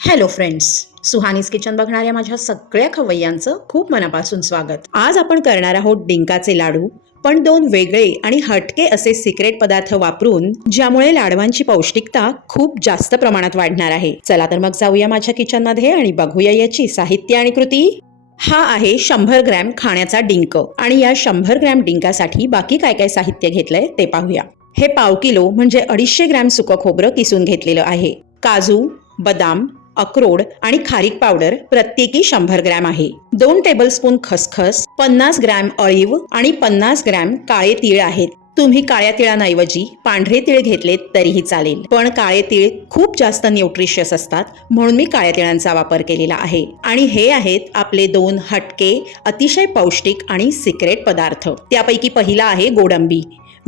Hello friends Suhani's kitchen बघणाऱ्या माझ्या सगळ्या खवय्यांचं खूप मनापासून स्वागत. आज आपण करणार आहोत डिंकाचे लाडू पण दोन वेगळे आणि हटके असे सिक्रेट पदार्थ वापरून ज्यामुळे लाडवांची पौष्टिकता खूप जास्त प्रमाणात वाढणार आहे. चला तर मग जाऊया माझ्या किचनमध्ये आणि बघूया याची साहित्य आणि कृती. हा आहे शंभर ग्रॅम खाण्याचा डिंक आणि या शंभर ग्रॅम डिंकासाठी बाकी काय काय साहित्य घेतलंय ते पाहूया. हे पाव किलो म्हणजे अडीचशे ग्रॅम सुकं खोबरं किसून घेतलेलं आहे. काजू बदाम अक्रोड आणि खारीक पावडर प्रत्येकी शंभर ग्रॅम आहे. दोन टेबलस्पून खसखस पन्नास ग्रॅम अळीव आणि पन्नास ग्रॅम काळे तीळ आहेत. तुम्ही काळ्या तिळांऐवजी पांढरे तीळ घेतले तरीही चालेल. पण काळे तीळ खूप जास्त न्यूट्रिशियस असतात म्हणून मी काळ्या तिळांचा वापर केलेला आहे. आणि हे आहेत आपले दोन हटके अतिशय पौष्टिक आणि सिक्रेट पदार्थ. त्यापैकी पहिला आहे गोडंबी.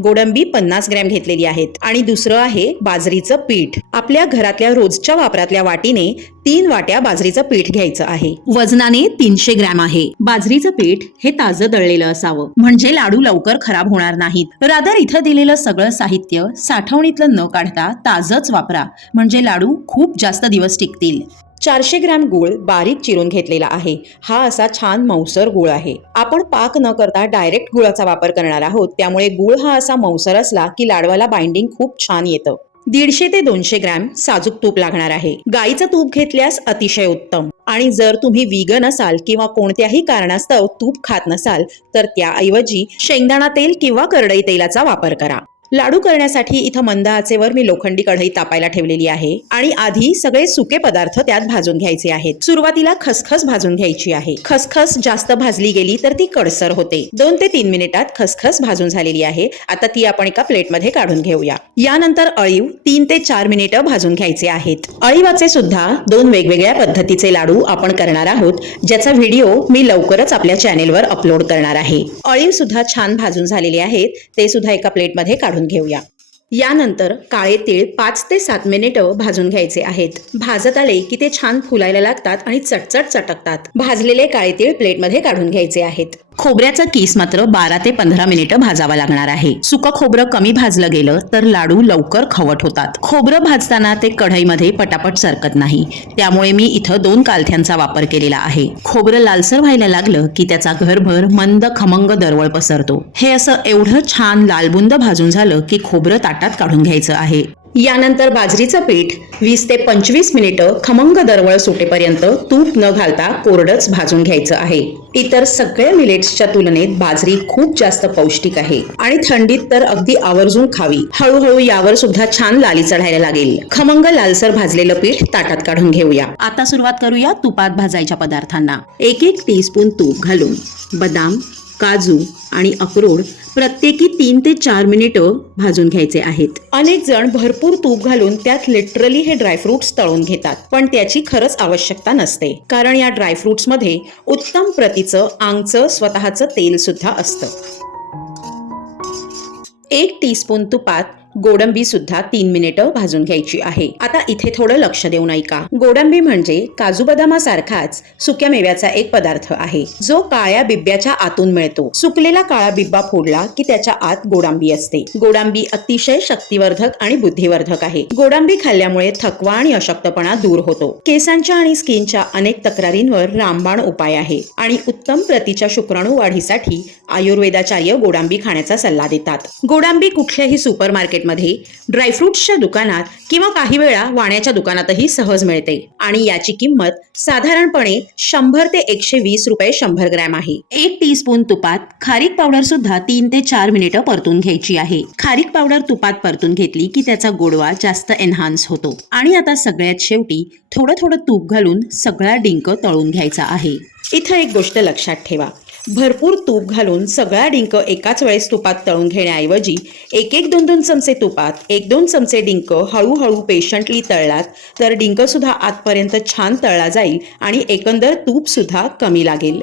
गोडंबी पन्नास ग्रॅम घेतलेली आहेत. आणि दुसरं आहे बाजरीचं पीठ. आपल्या घरातल्या रोजच्या वापरातल्या वाटीने तीन वाट्या बाजरीचं पीठ घ्यायचं आहे. वजनाने तीनशे ग्रॅम आहे. बाजरीचं पीठ हे ताजं दळलेलं असावं. म्हणजे लाडू लवकर खराब होणार नाहीत. रादर इथं दिलेलं सगळं साहित्य साठवणीतलं न काढता ताजंच वापरा. म्हणजे लाडू खूप जास्त दिवस टिकतील. चारशे ग्रॅम गूळ बारीक चिरून घेतलेला आहे. हा असा छान मौसर गूळ आहे. आपण पाक न करता डायरेक्ट गुळाचा वापर करणार आहोत. त्यामुळे गूळ हा असा मौसर असला की लाडवाला बाइंडिंग खूप छान येतं. दीडशे ते दोनशे ग्रॅम साजूक तूप लागणार आहे. गाईचं तूप घेतल्यास अतिशय उत्तम. आणि जर तुम्ही विगन असाल किंवा कोणत्याही कारणास्तव तूप खात नसाल तर त्याऐवजी शेंगदाणा तेल किंवा करडई तेलाचा वापर करा. लाडू करण्यासाठी इथं मंद आचेवर मी लोखंडी कढई तापायला ठेवलेली आहे. आणि आधी सगळे सुके पदार्थ त्यात भाजून घ्यायचे आहेत. सुरुवातीला खसखस भाजून घ्यायची आहे. खसखस जास्त भाजली गेली तर ती कडसर होते. दोन ते तीन मिनिटात खसखस भाजून झालेली आहे. आता ती आपण एका प्लेटमध्ये काढून घेऊया. यानंतर अळीव तीन ते चार मिनिटं भाजून घ्यायचे आहेत. अळीवाचे सुद्धा दोन वेगवेगळ्या पद्धतीचे लाडू आपण करणार आहोत ज्याचा व्हिडिओ मी लवकरच आपल्या चॅनेलवर अपलोड करणार आहे. अळीव सुद्धा छान भाजून झालेले आहेत. ते सुद्धा एका प्लेटमध्ये काढून घेऊया. यानंतर काळे तीळ पाच ते सात मिनिटं भाजून घ्यायचे आहेत. भाजत आले की ते छान फुलायला लागतात आणि चटचट चटकतात. भाजलेले काळे तीळ प्लेटमध्ये काढून घ्यायचे आहेत. खोबऱ्याचा किस मात्र बारा ते पंधरा मिनिटं भाजावा लागणार आहे. सुकं खोबरं कमी भाजलं गेलं तर लाडू लवकर खवट होतात. खोबरं भाजताना ते कढईमध्ये पटापट सरकत नाही. त्यामुळे मी इथं दोन कालथ्यांचा वापर केलेला आहे. खोबरं लालसर व्हायला लागलं की त्याचा घरभर मंद खमंग दरवळ पसरतो. हे असं एवढं छान लालबुंद भाजून झालं की खोबरं ताटात काढून घ्यायचं आहे. यानंतर बाजरीचं पीठ वीस ते पंचवीस मिनिटं खमंग दरवळ सुटेपर्यंत तूप न घालता कोरडच भाजून घ्यायचं आहे. इतर सगळ्या मिलेट्सच्या तुलनेत बाजरी खूप जास्त पौष्टिक आहे आणि थंडीत तर अगदी आवर्जून खावी. हळूहळू यावर सुद्धा छान लाली चढायला लागेल. खमंग लालसर भाजलेलं पीठ ताटात काढून घेऊया. आता सुरुवात करूया तुपात भाजायच्या पदार्थांना. एक एक टीस्पून तूप घालून. बदाम काजू आणि अक्रोड प्रत्येकी तीन ते चार मिनिटं भाजून घ्यायचे आहेत. अनेक जण भरपूर तूप घालून त्यात लिटरली हे ड्रायफ्रुट्स तळून घेतात पण त्याची खरंच आवश्यकता नसते. कारण या ड्रायफ्रुट्समध्ये उत्तम प्रतीचं आंगचं स्वतःचं तेल सुद्धा असतं. एक टीस्पून तुपात गोडंबी सुद्धा तीन मिनिटं भाजून घ्यायची आहे. आता इथे थोडं लक्ष देऊ ऐका का गोडंबी म्हणजे काजू बदामासारखाच सुक्या मेव्याचा एक पदार्थ आहे. जो काळ्या बिब्याच्या आतून मिळतो. सुकलेला काळा बिब्बा फोडला की त्याच्या आत गोडांबी असते. गोडांबी अतिशय शक्तिवर्धक आणि बुद्धिवर्धक आहे. गोडांबी खाल्ल्यामुळे थकवा आणि अशक्तपणा दूर होतो. केसांच्या आणि स्किनच्या अनेक तक्रारींवर रामबाण उपाय आहे. आणि उत्तम प्रतीच्या शुक्राणू वाढीसाठी आयुर्वेदाचार्य गोडांबी खाण्याचा सल्ला देतात. गोडांबी कुठल्याही सुपर मार्केटमध्ये ड्रायफ्रुट्सच्या दुकानात किंवा काही वेळा वाण्याच्या दुकानातही सहज मिळते. आणि याची किंमत साधारणपणे शंभर ते एकशे वीस रुपये शंभर ग्रॅम आहे. एक टीस्पून तुपात खारीक पावडर सुद्धा तीन ते चार मिनिटं परतून घ्यायची आहे. खारीक पावडर तुपात परतून घेतली की त्याचा गोडवा जास्त एन्हान्स होतो. आणि आता सगळ्यात शेवटी थोडं थोडं तूप घालून सगळा डिंक तळून घ्यायचा आहे. इथं एक गोष्ट लक्षात ठेवा. भरपूर तूप घालून सगळा डिंक एकाच वेळेस तुपात तळून घेण्याऐवजी एक एक दोन दोन चमचे तुपात एक दोन चमचे डिंक हळूहळू पेशंटली तळलात तर डिंकसुद्धा आतपर्यंत छान तळला जाईल आणि एकंदर तूपसुद्धा कमी लागेल.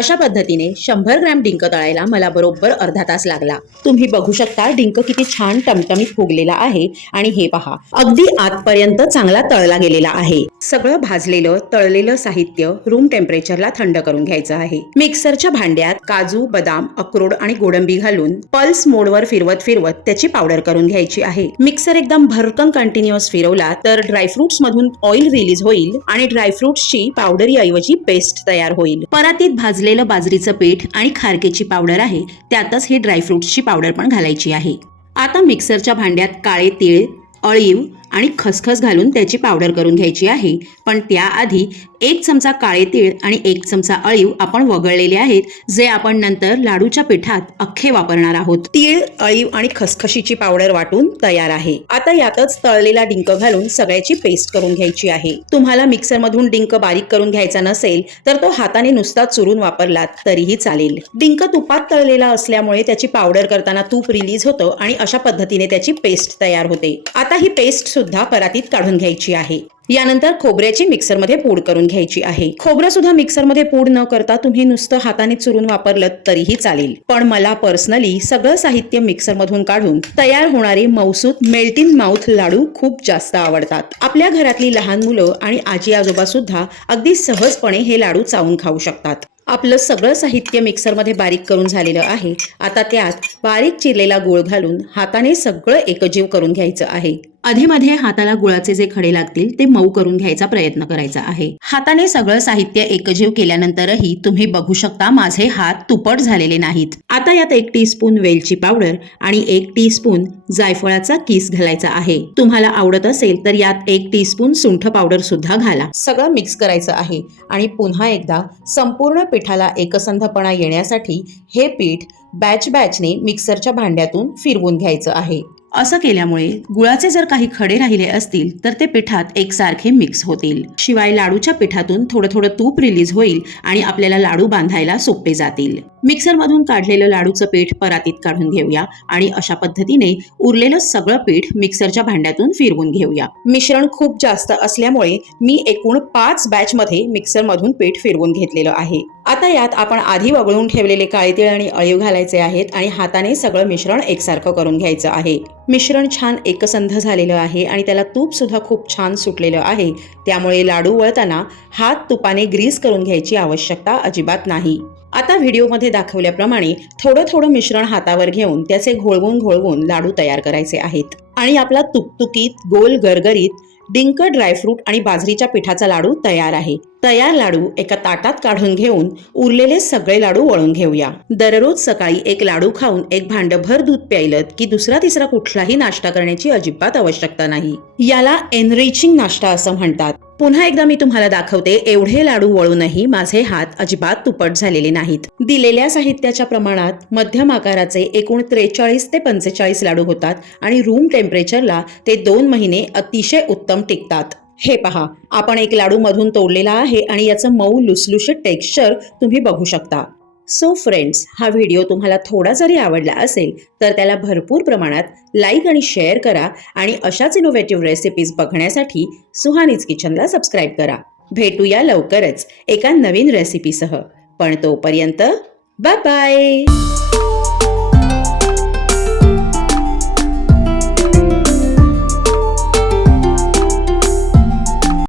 अशा पद्धतीने शंभर ग्रॅम डिंक तळायला मला बरोबर अर्धा तास लागला. तुम्ही बघू शकता डिंक किती छान टमटमीत फुगलेला आहे आणि हे पहा अगदी आतपर्यंत चांगला तळला गेलेला आहे. सगळं भाजलेलं तळलेलं साहित्य रूम टेम्परेचरला थंड करून घ्यायचं आहे. मिक्सरच्या भांड्यात काजू बदाम अक्रोड आणि गोडंबी घालून पल्स मोडवर फिरवत फिरवत त्याची पावडर करून घ्यायची आहे. मिक्सर एकदम भरकन कंटिन्युअस फिरवला तर ड्रायफ्रुट्स मधून ऑइल रिलीज होईल आणि ड्रायफ्रुट्सची पावडरी ऐवजी पेस्ट तयार होईल. परातीत भाजले भाजलेलं बाजरीचं पीठ आणि खारकेची पावडर आहे त्यातच ही ड्रायफ्रुट्सची पावडर पण घालायची आहे. आता मिक्सरच्या भांड्यात काळे तीळ अळीव आणि खसखस घालून त्याची पावडर करून घ्यायची आहे. पण त्याआधी एक चमचा काळे तीळ आणि एक चमचा अळीव आपण वगळलेले आहेत जे आपण नंतर लाडूच्या पिठात अख्खे वापरणार आहोत. तीळ अळीव आणि खसखशीची पावडर वाटून तयार आहे. आता यातच तळलेला डिंक घालून सगळ्याची पेस्ट करून घ्यायची आहे. तुम्हाला मिक्सर मधून डिंक बारीक करून घ्यायचा नसेल तर तो हाताने नुसता चुरून वापरलात तरीही चालेल. डिंक तुपात तळलेला असल्यामुळे त्याची पावडर करताना तूप रिलीज होतं आणि अशा पद्धतीने त्याची पेस्ट तयार होते. आता ही पेस्ट सुद्धा परातीत काढून घ्यायची आहे. यानंतर खोबऱ्याची मिक्सरमध्ये पूड करून घ्यायची आहे. खोबरं सुद्धा मिक्सरमध्ये पूड न करता तुम्ही नुसतं हाताने चुरून वापरलं तरीही चालेल. पण मला पर्सनली सगळं साहित्य मिक्सरमधून काढून तयार होणारे मौसूत मेल्ट इन माउथ लाडू खूप जास्त आवडतात. आपल्या घरातली लहान मुलं आणि आजी आजोबा सुद्धा अगदी सहजपणे हे लाडू चावून खाऊ शकतात. आपलं सगळं साहित्य मिक्सरमध्ये बारीक करून झालेलं आहे. आता त्यात बारीक चिरलेला गूळ घालून हाताने सगळं एकजीव करून घ्यायचं आहे. अधेमध्ये हाताला गुळाचे जे खडे लागतील ते मऊ करून घ्यायचा प्रयत्न करायचा आहे. हाताने सगळं साहित्य एकजीव केल्यानंतरही तुम्ही बघू शकता माझे हात तुपट झालेले नाहीत. आता यात एक टीस्पून वेलची पावडर आणि एक टीस्पून जायफळाचा किस घालायचा आहे. तुम्हाला आवडत असेल तर यात एक टीस्पून सुंठ पावडर सुद्धा घाला. सगळं मिक्स करायचं आहे आणि पुन्हा एकदा संपूर्ण पिठाला एकसंधपणा येण्यासाठी हे पीठ बॅच बॅचने मिक्सरच्या भांड्यातून फिरवून घ्यायचं आहे. असं केल्यामुळे गुळाचे जर काही खडे राहिले असतील तर ते पिठात एकसारखे मिक्स होतील. शिवाय लाडूच्या पिठातून थोडं थोडं तूप रिलीज होईल आणि आपल्याला लाडू बांधायला सोपे जातील. मिक्सरमधून काढलेलं लाडूचं पीठ परातीत काढून घेऊया आणि अशा पद्धतीने उरलेलं सगळं पीठ मिक्सरच्या भांड्यातून फिरवून घेऊया. मिश्रण खूप जास्त असल्यामुळे मी एकूण पाच बॅच मध्ये मिक्सरमधून पीठ फिरवून घेतलेलं आहे. आता यात आपण आधी वगळून ठेवलेले काळे तीळ आणि अळीव घालायचे आहेत आणि हाताने सगळं मिश्रण एकसारखं करून घ्यायचं आहे. मिश्रण छान एकसंध झालेलं आहे आणि त्याला तूपसुद्धा खूप छान सुटलेलं आहे. त्यामुळे लाडू वळताना हात तुपाने ग्रीस करून घ्यायची आवश्यकता अजिबात नाही. आता व्हिडिओमध्ये दाखवल्याप्रमाणे थोडं थोडं मिश्रण हातावर घेऊन त्याचे घोळवून घोळवून लाडू तयार करायचे आहेत. आणि आपला तुकतुकीत गोल गरगरीत डिंक ड्रायफ्रूट आणि बाजरीच्या पिठाचा लाडू तयार आहे. तयार लाडू एका ताटात काढून घेऊन उरलेले सगळे लाडू वळून घेऊया. दररोज सकाळी एक लाडू खाऊन एक भांडभर दूध प्यायलं की दुसरा तिसरा कुठलाही नाश्ता करण्याची अजिबात आवश्यकता नाही. याला एनरिचिंग नाश्ता असं म्हणतात. पुन्हा एकदा मी तुम्हाला दाखवते एवढे लाडू वळूनही माझे हात अजिबात तुपट झालेले नाहीत. दिलेल्या साहित्याच्या प्रमाणात मध्यम आकाराचे एकूण त्रेचाळीस ते पंचेचाळीस लाडू होतात आणि रूम टेम्परेचरला ते दोन महिने अतिशय उत्तम टिकतात. हे पहा आपण एक लाडू मधून तोडलेला आहे आणि याचं मऊ लुसलुशीत टेक्स्चर तुम्ही बघू शकता. सो फ्रेंड्स हा व्हिडिओ तुम्हाला थोडा जरी आवडला असेल तर त्याला भरपूर प्रमाणात लाईक आणि शेअर करा आणि अशाच इनोव्हेटिव्ह रेसिपीज बघण्यासाठी सुहानीज किचनला सबस्क्राईब करा. भेटूया लवकरच एका नवीन रेसिपीसह पण तोपर्यंत बाय बाय